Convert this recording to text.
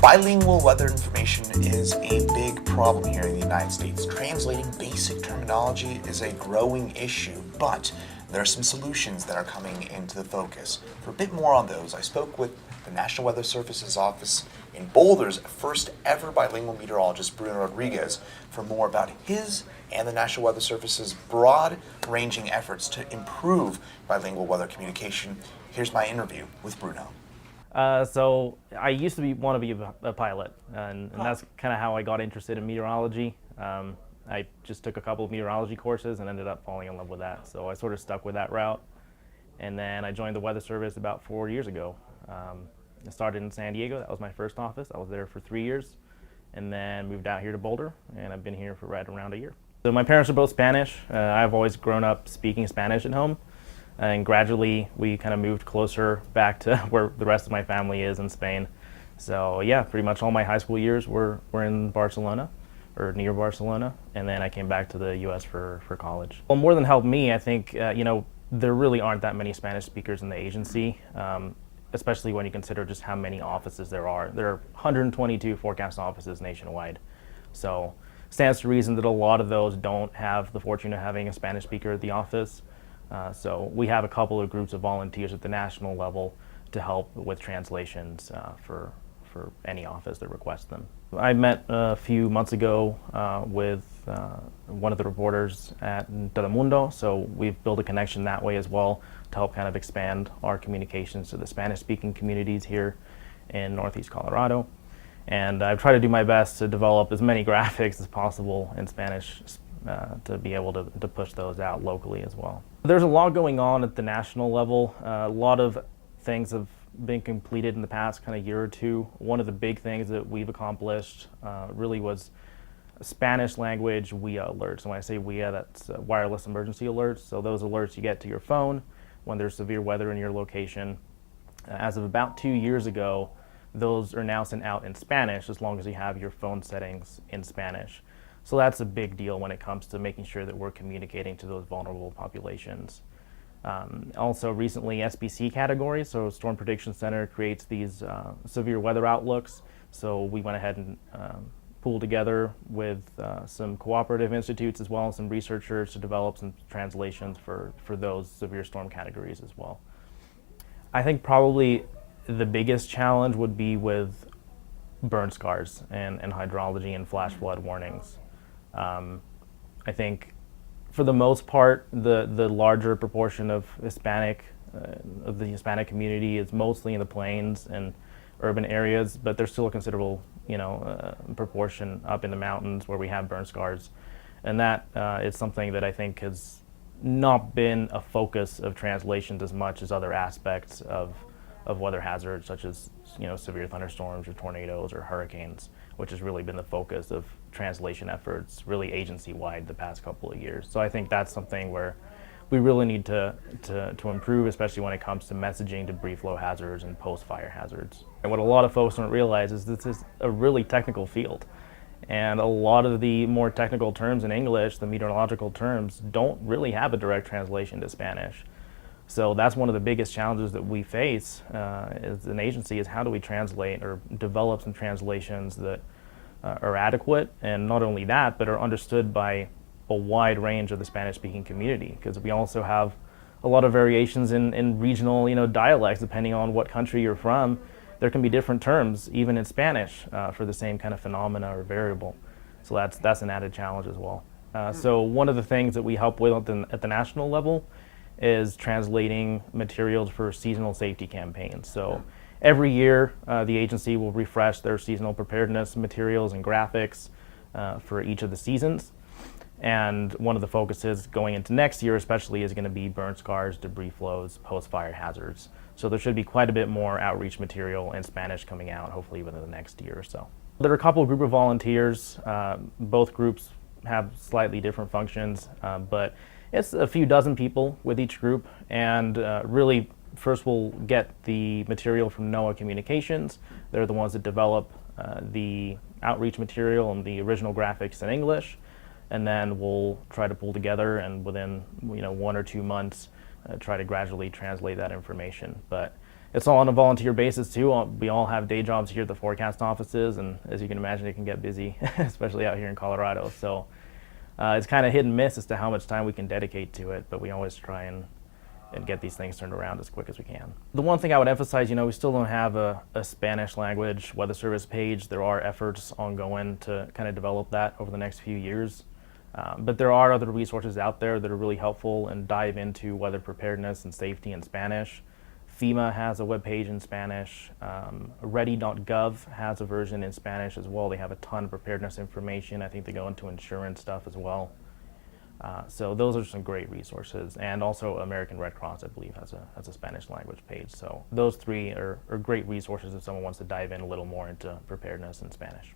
Bilingual weather information is a big problem here in the United States. Translating basic terminology is a growing issue, but there are some solutions that are coming into the focus. For a bit more on those, I spoke with the National Weather Service's office in Boulder's first ever bilingual meteorologist, Bruno Rodriguez, for more about his and the National Weather Service's broad-ranging efforts to improve bilingual weather communication. Here's my interview with Bruno. So I used to want to be a pilot, and that's kind of how I got interested in meteorology. I just took a couple of meteorology courses and ended up falling in love with that. So I sort of stuck with that route. And then I joined the Weather Service about 4 years ago. I started in San Diego. That was my first office. I was there for 3 years, and then moved out here to Boulder, and I've been here for right around a year. So my parents are both Spanish. I've always grown up speaking Spanish at home. And gradually, we kind of moved closer back to where the rest of my family is in Spain. So yeah, pretty much all my high school years were in Barcelona, or near Barcelona, and then I came back to the U.S. for college. Well, more than helped me, I think, there really aren't that many Spanish speakers in the agency, especially when you consider just how many offices there are. There are 122 forecast offices nationwide. So stands to reason that a lot of those don't have the fortune of having a Spanish speaker at the office. So we have a couple of groups of volunteers at the national level to help with translations for any office that requests them. I met a few months ago with one of the reporters at Telemundo, so we've built a connection that way as well to help kind of expand our communications to the Spanish-speaking communities here in Northeast Colorado. And I've tried to do my best to develop as many graphics as possible in Spanish to be able to push those out locally as well. There's a lot going on at the national level. A lot of things have been completed in the past kind of year or two. One of the big things that we've accomplished really was Spanish language WIA alerts. And when I say WIA, that's wireless emergency alerts. So those alerts you get to your phone when there's severe weather in your location. As of about 2 years ago, those are now sent out in Spanish as long as you have your phone settings in Spanish. So that's a big deal when it comes to making sure that we're communicating to those vulnerable populations. Also recently, SPC categories, so Storm Prediction Center creates these severe weather outlooks. So we went ahead and pooled together with some cooperative institutes as well as some researchers to develop some translations for those severe storm categories as well. I think probably the biggest challenge would be with burn scars and hydrology and flash flood warnings. I think for the most part, the larger proportion of the Hispanic community is mostly in the plains and urban areas, but there's still a considerable, proportion up in the mountains where we have burn scars. And that is something that I think has not been a focus of translations as much as other aspects of weather hazards, such as, severe thunderstorms or tornadoes or hurricanes, which has really been the focus of translation efforts, really agency-wide the past couple of years. So I think that's something where we really need to improve, especially when it comes to messaging debris flow hazards and post-fire hazards. And what a lot of folks don't realize is this is a really technical field. And a lot of the more technical terms in English, the meteorological terms, don't really have a direct translation to Spanish. So that's one of the biggest challenges that we face as an agency, is how do we translate or develop some translations that are adequate, and not only that, but are understood by a wide range of the Spanish-speaking community, because we also have a lot of variations in regional dialects depending on what country you're from. There can be different terms even in Spanish for the same kind of phenomena or variable. So that's an added challenge as well. So one of the things that we help with at the national level is translating materials for seasonal safety campaigns. So every year, the agency will refresh their seasonal preparedness materials and graphics for each of the seasons. And one of the focuses going into next year especially is going to be burn scars, debris flows, post-fire hazards. So there should be quite a bit more outreach material in Spanish coming out, hopefully within the next year or so. There are a couple of group of volunteers. Both groups have slightly different functions, but it's a few dozen people with each group, and really first we'll get the material from NOAA Communications. They're the ones that develop the outreach material and the original graphics in English, and then we'll try to pull together and within 1 or 2 months try to gradually translate that information. But it's all on a volunteer basis too. We all have day jobs here at the forecast offices, and as you can imagine, it can get busy, especially out here in Colorado. So it's kind of hit and miss as to how much time we can dedicate to it, but we always try and get these things turned around as quick as we can. The one thing I would emphasize, we still don't have a Spanish language Weather Service page. There are efforts ongoing to kind of develop that over the next few years. But there are other resources out there that are really helpful and dive into weather preparedness and safety in Spanish. FEMA has a webpage in Spanish. Ready.gov has a version in Spanish as well. They have a ton of preparedness information. I think they go into insurance stuff as well. So those are some great resources. And also American Red Cross, I believe, has a Spanish language page. So those three are great resources if someone wants to dive in a little more into preparedness in Spanish.